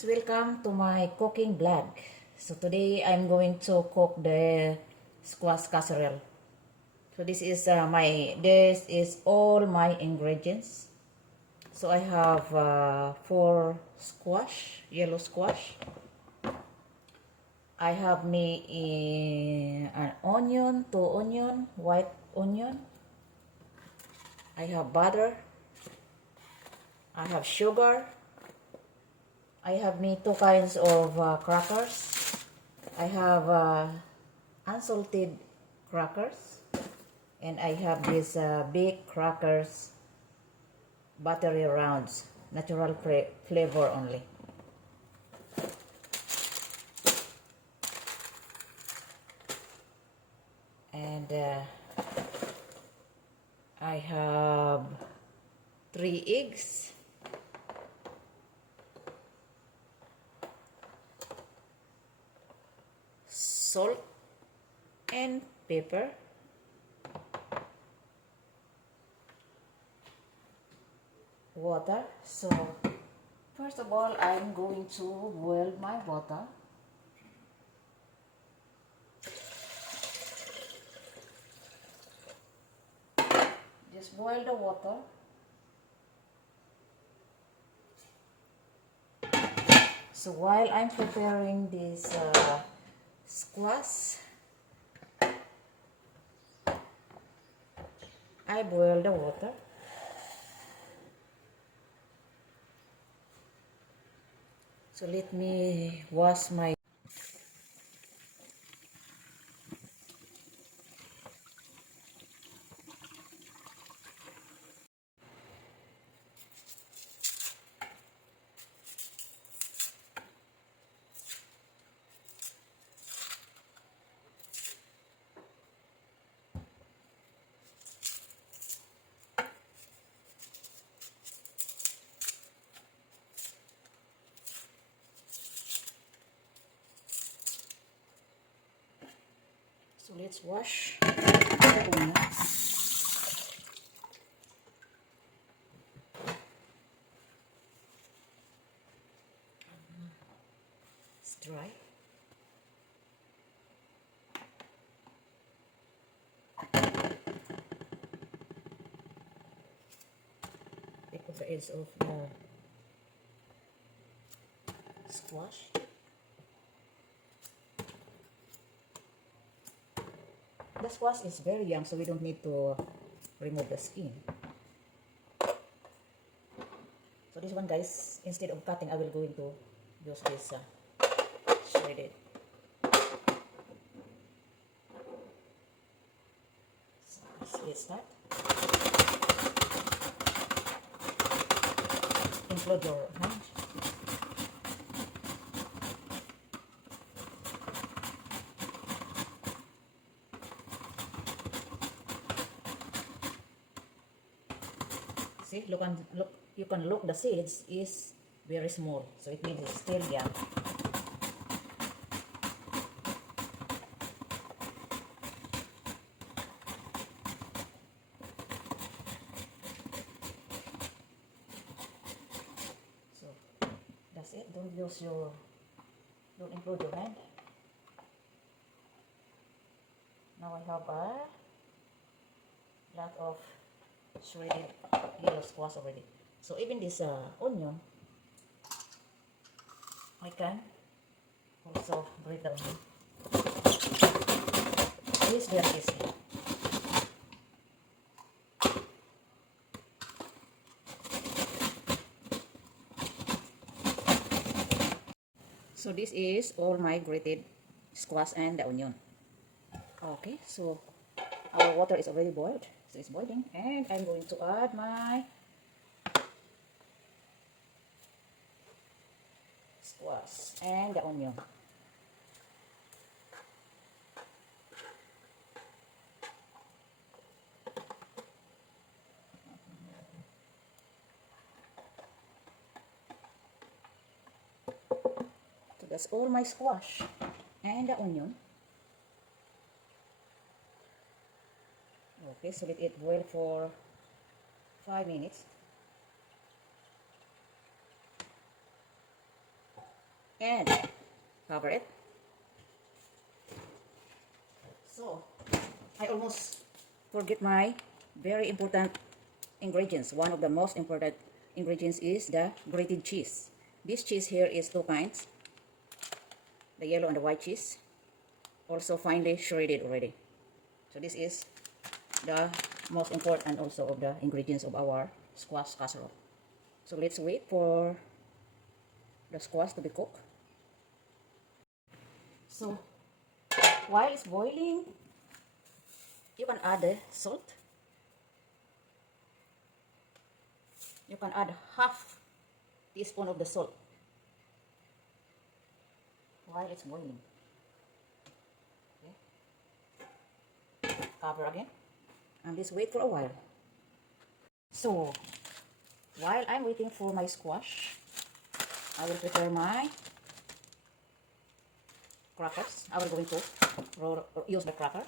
guys, welcome to my cooking vlog. So today I'm going to cook the squash casserole. So this is all my ingredients. So I have 4 squash, yellow squash. I have an onion, 2 onion, white onion. I have butter. I have sugar. I have 2 kinds of crackers. I have unsalted crackers, and I have these big crackers, buttery rounds, natural flavor only. And I have 3 eggs. Salt and pepper, water. So first of all, I'm going to boil my water. Just boil the water. So while I'm preparing this squash, I boil the water. So let me wash my So let's wash the onion. It's dry. Take off the edge of the squash. The squash is very young, so we don't need to remove the skin. So this one, guys, instead of cutting, I will going to use this shredded. So let's start. Include your hand. See, look, you can look, the seeds is very small, so it means it's still young. So that's it. Don't include your hand. Now I have a lot of shredded yellow squash already. So even this onion, I can also grate the onion. This is very easy. So this is all my grated squash and the onion. Okay, so our water is already boiled. So it's boiling, and I'm going to add my squash and the onion. So that's all my squash and the onion. Okay, so let it boil for 5 minutes. and cover it. So I almost forget my very important ingredients. One of the most important ingredients is the grated cheese. This cheese here is two kinds, the yellow and the white cheese, also finely shredded already. So this is the most important also of the ingredients of our squash casserole. So let's wait for the squash to be cooked. So while it's boiling, you can add the salt. You can add half teaspoon of the salt while it's boiling. Okay. Cover again and just wait for a while. So while I'm waiting for my squash, I will prepare my crackers. I will going to use the cracker.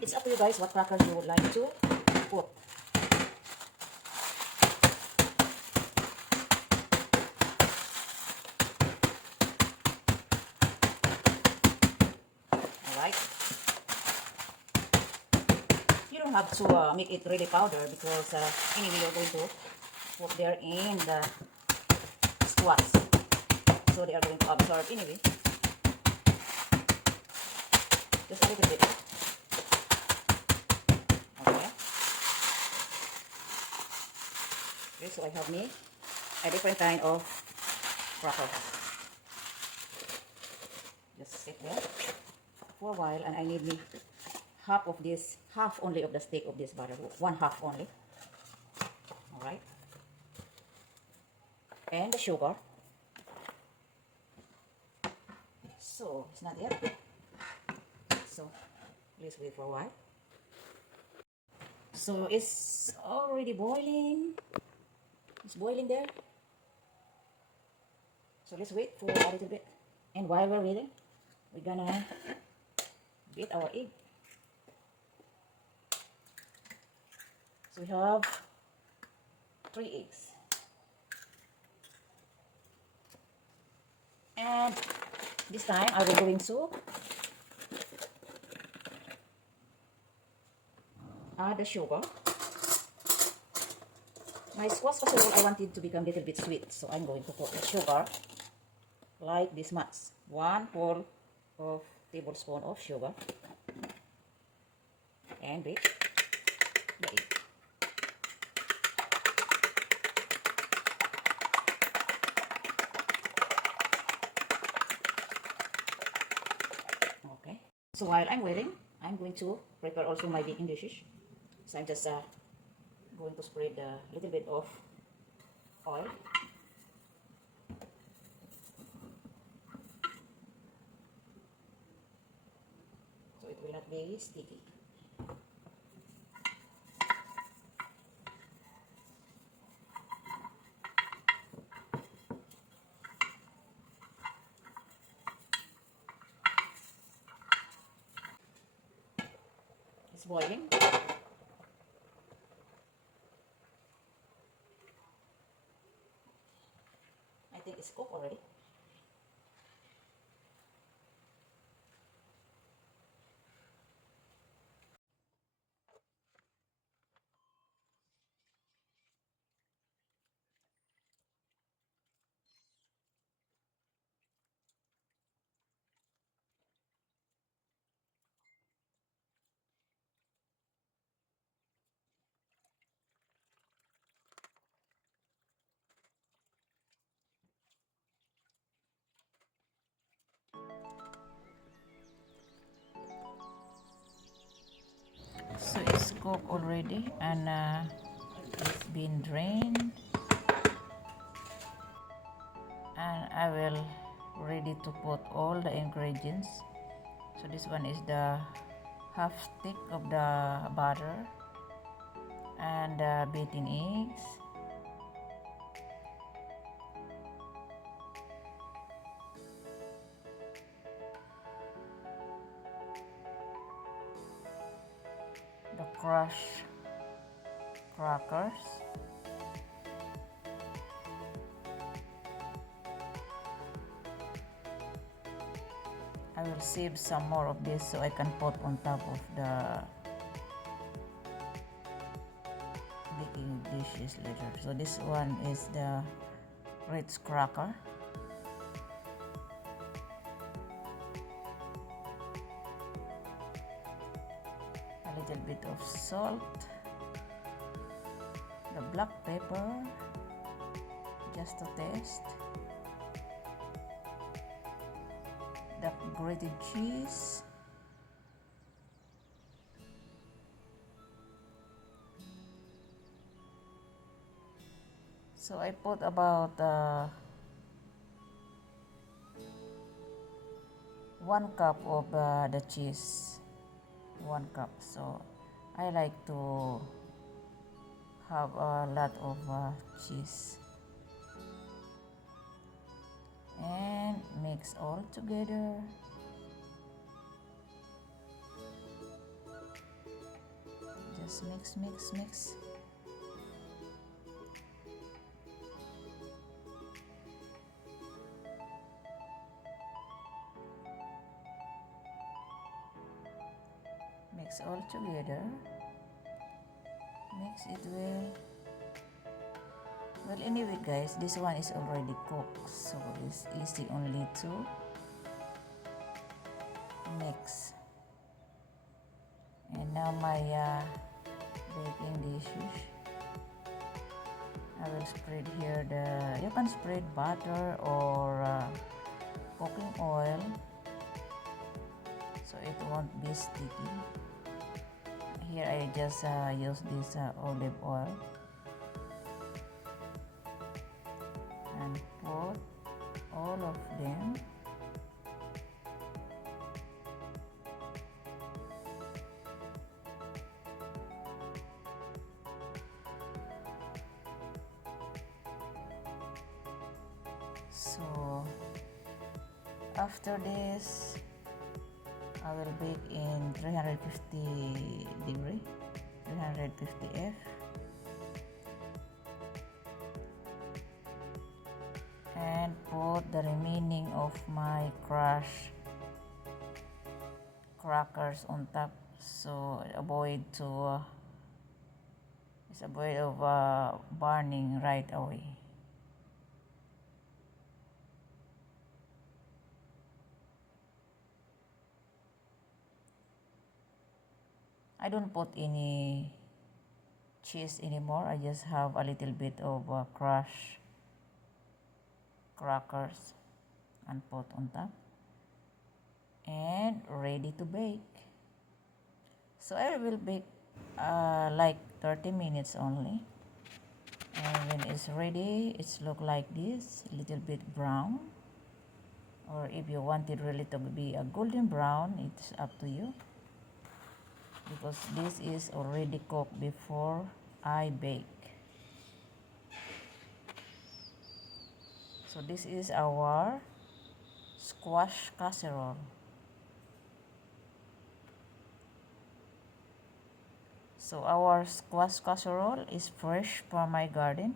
It's up to you guys what crackers you would like to put. Alright. You don't have to make it really powder because anyway you're going to put there in the squash. So they are going to absorb anyway. Just a little bit. Okay, so I have me a different kind of crackers. Just sit there for a while, and I need me half of this, half only of the stick of this butter, one half only. All right, and the sugar. So it's not yet. So please wait for a while. So it's already boiling. It's boiling there. So let's wait for a little bit. And while we're waiting, we're gonna beat our egg. So we have 3 eggs. And this time I will going to add the sugar. My squash casserole I wanted to become a little bit sweet, so I'm going to put the sugar like this much. 1 whole of tablespoon of sugar, and beat the egg. Okay. So while I'm waiting, I'm going to prepare also my baking dishes. So I'm just going to spread a little bit of oil. So it will not be sticky. It's boiling. I think it's cooked already. So it's cooked already, and it's been drained, and I will ready to put all the ingredients. So this one is the half stick of the butter and beaten eggs, the crushed crackers, I will save some more of this so I can put on top of the baking dishes later. So this one is the Ritz cracker. A little bit of salt, the black pepper, just to taste, the grated cheese, so I put about 1 cup of the cheese, 1 cup. So I like to have a lot of cheese, and mix all together. Just mix, mix, mix. Mix all together. Mix it well. Well, anyway guys, this one is already cooked, so it's easy only to mix. And now my baking dishes, I will spread here you can spread butter or cooking oil so it won't be sticky. Here I just use this olive oil and put all of them. So after this, I will bake in 350 degree, 350 F. And put the remaining of my crushed crackers on top, so avoid of burning right away. I don't put any cheese anymore. I just have a little bit of crushed crackers and put on top, and ready to bake. So I will bake like 30 minutes only, and when it's ready, it's look like this, a little bit brown, or if you want it really to be a golden brown, it's up to you, because this is already cooked before I bake. So this is our squash casserole. So our squash casserole is fresh from my garden.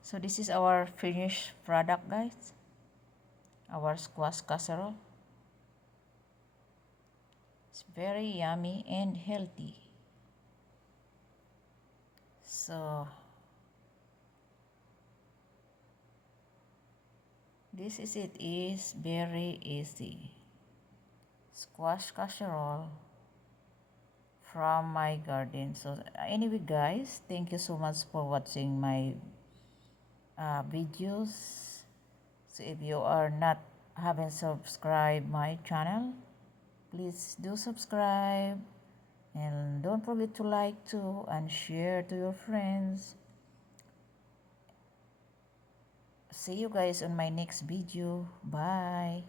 So this is our finished product, guys. Our squash casserole. It's very yummy and healthy. So this is it, is very easy. Squash casserole from my garden. So anyway guys, thank you so much for watching my videos. So if you are not haven't subscribed my channel, please do subscribe, and don't forget to like too and share to your friends. See you guys on my next video. Bye.